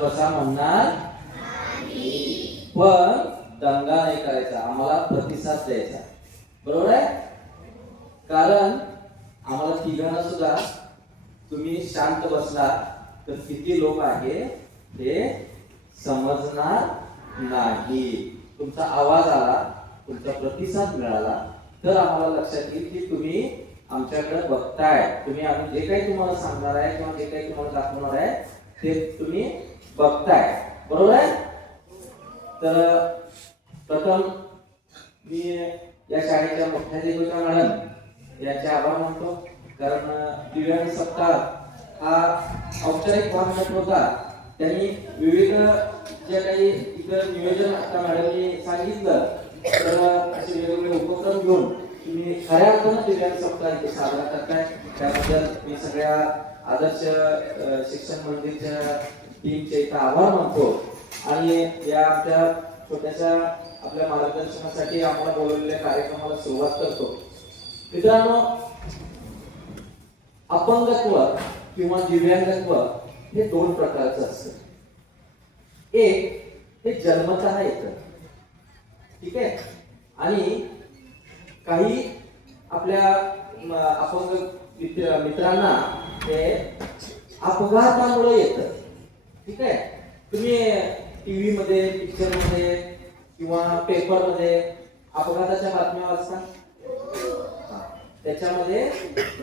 बसा म्हणणार, पण दंगा नाही करायचा, आम्हाला प्रतिसाद द्यायचा. बरोबर आहे? कारण आम्हाला तिघांना सुद्धा तुम्ही शांत बसला तर किती लोक आहे ते समजणार नाही. तुमचा आवाज आला, तुमचा प्रतिसाद मिळाला तर आम्हाला लक्षात येईल की तुम्ही आमच्याकडे बघताय, तुम्ही आम्ही जे काही तुम्हाला सांगणार आहे किंवा जे काही तुम्हाला दाखवणार आहे ते तुम्ही बघताय. बरोबर आहे? तर प्रथम मी या शाळेच्या मुख्याध्यापिका मॅडम यांचे आभार मानतो, कारण दिव्यांग सप्ताह हा औपचारिक भाग होता. त्यांनी विविध जे काही इतर नियोजन आता मॅडमनी सांगितलं तर असे वेगवेगळे उपक्रम घेऊन तुम्ही खऱ्या अर्थानं दिव्यांग सप्ताह इथे साजरा करताय. त्याबद्दल मी सगळ्या आदर्श शिक्षण मंदिरच्या टीमचे इथं आभार मानतो. आणि या आमच्या छोट्याशा आपल्या मार्गदर्शनासाठी आम्हाला बोलवलेल्या कार्यक्रमाला सुरुवात करतो. मित्रांनो, अपंगत्व किंवा दिव्यांगत्व हे दोन प्रकारचं असतं. एक हे जन्मतः येतं, ठीक आहे, आणि काही आपल्या अपंग मित्रांना ते अपघातामुळे येतं. ठीक आहे, तुम्ही टीव्ही मध्ये, पिक्चर मध्ये किंवा पेपर मध्ये अपघाताच्या बातम्या वाचता. त्याच्यामध्ये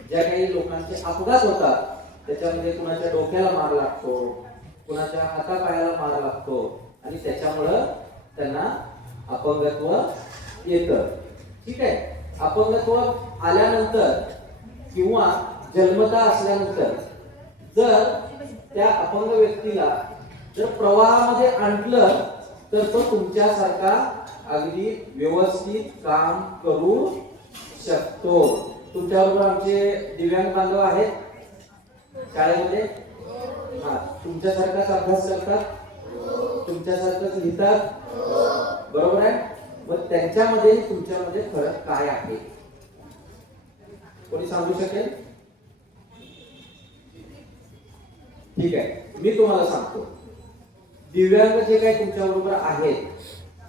ज्या काही लोकांचे अपघात होतात त्याच्यामध्ये कुणाच्या डोक्याला मार लागतो, कुणाच्या हातापायाला मार लागतो आणि त्याच्यामुळं त्यांना अपंगत्व येतं. ठीक आहे, अपंगत्व आल्यानंतर किंवा जन्मता असल्यानंतर जर त्या अपंग व्यक्तीला जर प्रवाहामध्ये आणलं तर तो तुमच्यासारखा अगदी व्यवस्थित काम करू शकतो. तुमच्याबरोबर आमचे दिव्यांग बांधव आहेत शाळेमध्ये. हा, तुमच्यासारखाच अभ्यास करतात, तुमच्यासारखंच लिहितात. बरोबर आहे? मग त्यांच्यामध्ये तुमच्यामध्ये फरक काय आहे कोणी सांगू शकेल? ठीक आहे, मी तुम्हाला सांगतो. दिव्यांग जे काही तुमच्या बरोबर आहेत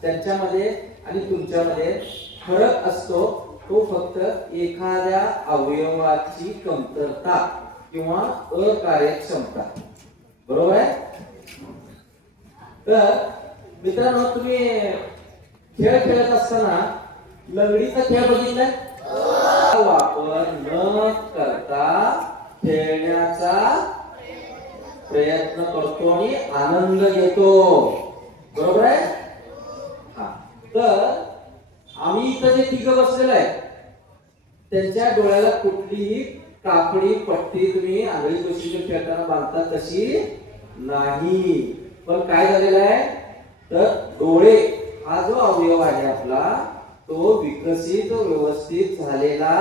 त्यांच्यामध्ये आणि तुमच्यामध्ये फरक असतो तो फक्त एखाद्या अवयवाची कमतरता किंवा अकार्यक्षमता. बरोबर आहे? तर मित्रांनो, तुम्ही खेळ खेळत असताना लंगडीचा खेळ बघितलाय? वापर न करता खेळण्याचा प्रयत्न करतो आणि आनंद घेतो. बरोबर आहे? हा, तर आम्ही इथं जे तिघ बसलेलं आहे त्यांच्या डोळ्याला कुठलीही कापडी पट्टी तुम्ही आंधळी गोष्टी खेळताना बांधता तशी नाही. पण काय झालेलं आहे तर डोळे हा जो अवयव आहे आपला तो विकसित व्यवस्थित झालेला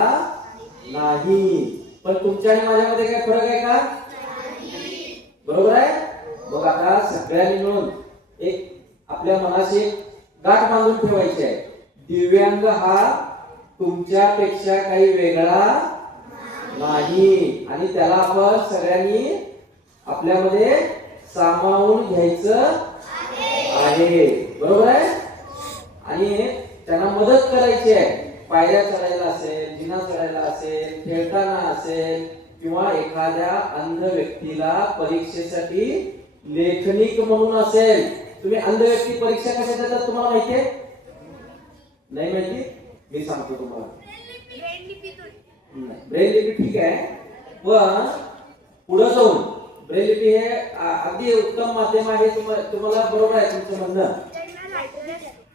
नाही. पण तुमच्या आणि माझ्यामध्ये काय फरक आहे का? बरोबर आहे? मग आता सगळ्यांनी मिळून एक आपल्या मनाशी गाठ बांधून ठेवायची आहे. दिव्यांग हा तुमच्यापेक्षा काही वेगळा नाही आणि त्याला आपण सगळ्यांनी आपल्यामध्ये सामावून घ्यायचं आहे. बरोबर आहे? आणि त्यांना मदत करायची आहे. पायऱ्या चढायला असेल, जिना चढायला असेल, खेळताना असेल किंवा एखाद्या अंध व्यक्तीला परीक्षेसाठी लेखनिक म्हणून असेल. तुम्ही अंध व्यक्ती परीक्षा कशा देतात तुम्हाला माहिती आहे? नाही माहिती? मी सांगतो तुम्हाला. ब्रेल लिपी ठीक आहे, पण पुढे जाऊन ब्रेल लिपी हे अगदी उत्तम माध्यम आहे. तुम्हाला बरोबर आहे तुमचं म्हणणं.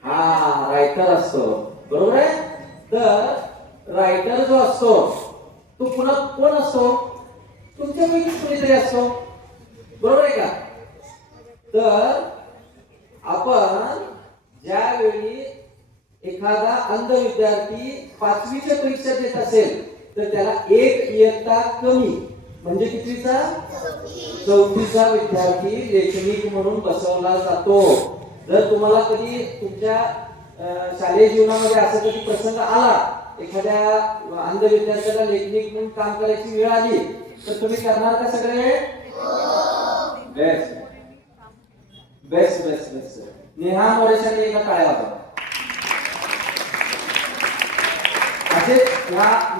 हा, रायटर असतो. बरोबर आहे? तर रायटर जो असतो तो पुन्हा कोण असतो? तुमच्यापैकी कोणीतरी असतो. बरोबर आहे का? तर आपण ज्यावेळी एखादा अंध विद्यार्थी 5वीच्या परीक्षा देत असेल तर त्याला एक इयत्ता कमी म्हणजे कितीचा? 4थीचा विद्यार्थी लेखनिक म्हणून बसवला जातो. जर तुम्हाला कधी तुमच्या शालेय जीवनामध्ये असा कधी प्रसंग आला, एखाद्या अंध विद्यार्थ्याला लेखनिक म्हणून काम करायची वेळ आली तर तुम्ही करणार का सगळे? Best best best. नेहा मोरेसाठी एका टाळ्या वाजवा. असे ह्या